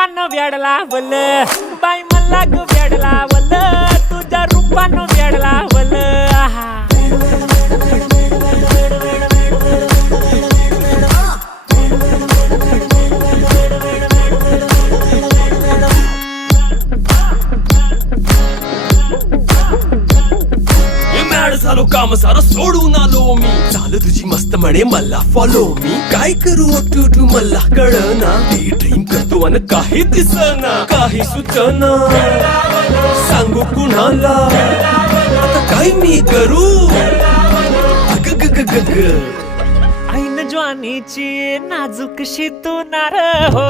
रूपानं वेड लावल बाई मला ग वेड लावल तुझ्या रूपानं वेड लावल झालो काम सारा सोडून आलो मी चाल तुझी मस्त म्हणे मला फॉलो मी काय करू टू मला कळना ती ड्रीम करतो आणि काही दिसना काही सुचना सांगू कुणाला आता काय मी करू अग ग ग ग ऐन ज्वानीची नाजूकशी तू नार हो